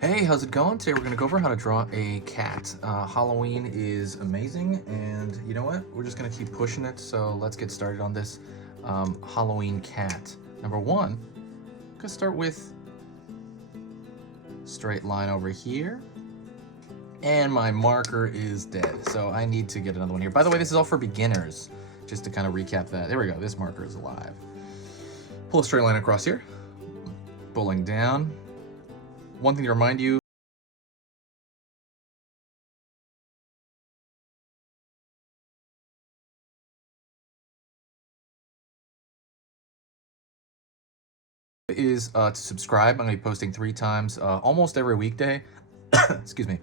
Hey, how's it going? Today we're going to go over how to draw a cat. Halloween is amazing, and you know what? We're just going to keep pushing it, so let's get started on this Halloween cat. Number one, I'm going to start with straight line over here, and my marker is dead, so I need to get another one here. By the way, this is all for beginners, just to kind of recap that. There we go, this marker is alive. Pull a straight line across here, pulling down. One thing to remind you, is to subscribe. I'm going to be posting 3 times almost every weekday. Excuse me.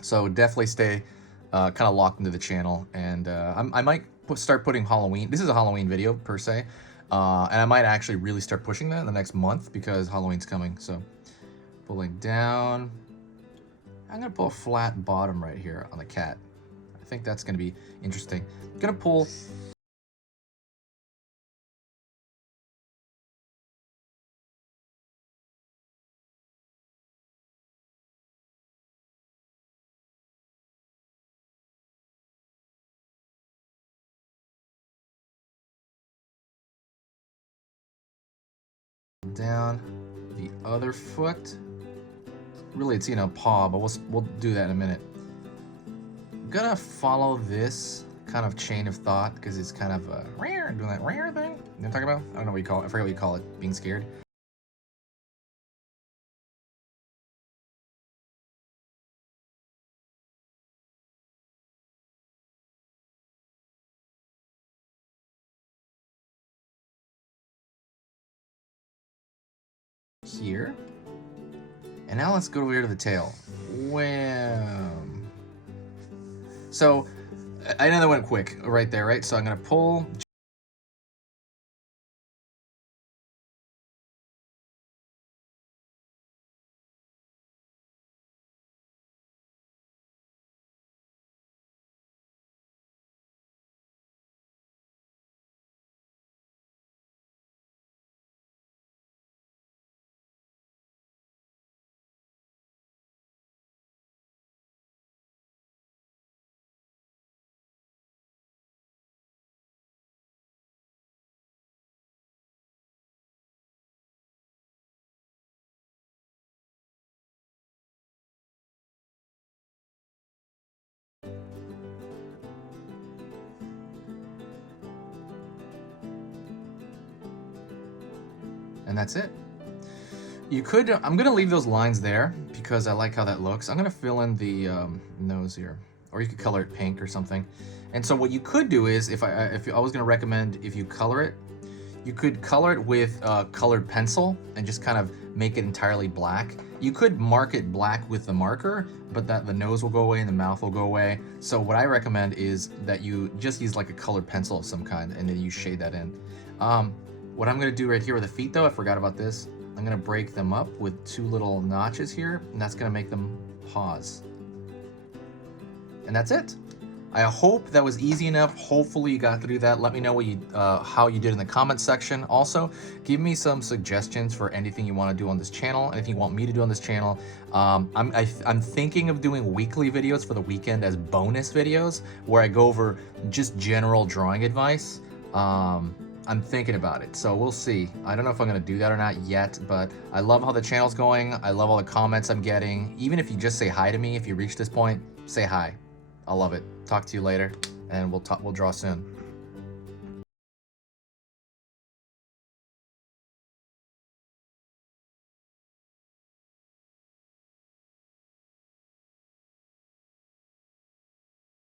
So definitely stay kind of locked into the channel, and I might start putting Halloween. This is a Halloween video per se, and I might actually really start pushing that in the next month because Halloween's coming. So pulling down, I'm gonna pull a flat bottom right here on the cat. I think that's gonna be interesting. I'm gonna pull down the other foot. Really, it's paw, but we'll do that in a minute. I'm gonna follow this kind of chain of thought because it's kind of doing that rare thing. You know what I'm talking about? I don't know what you call it. I forget what you call it. Being scared. Here. And now let's go over here to the tail. Wham. So I know that went quick right there, right? So I'm gonna pull. And that's it. You could, I'm gonna leave those lines there because I like how that looks. I'm gonna fill in the nose here, or you could color it pink or something. And so what you could do is, if I was gonna recommend, if you color it, you could color it with colored pencil and just kind of make it entirely black. You could mark it black with the marker, but that the nose will go away and the mouth will go away. So what I recommend is that you just use like a colored pencil of some kind and then you shade that in. What I'm gonna do right here with the feet though, I forgot about this. I'm gonna break them up with 2 little notches here, and that's gonna make them paws. And that's it. I hope that was easy enough. Hopefully you got through that. Let me know what you, how you did in the comments section. Also, give me some suggestions for anything you want to do on this channel, anything you want me to do on this channel. I'm thinking of doing weekly videos for the weekend as bonus videos where I go over just general drawing advice. I'm thinking about it, so we'll see. I don't know if I'm gonna do that or not yet, but I love how the channel's going. I love all the comments I'm getting. Even if you just say hi to me, if you reach this point, say hi. I love it. Talk to you later, and we'll draw soon.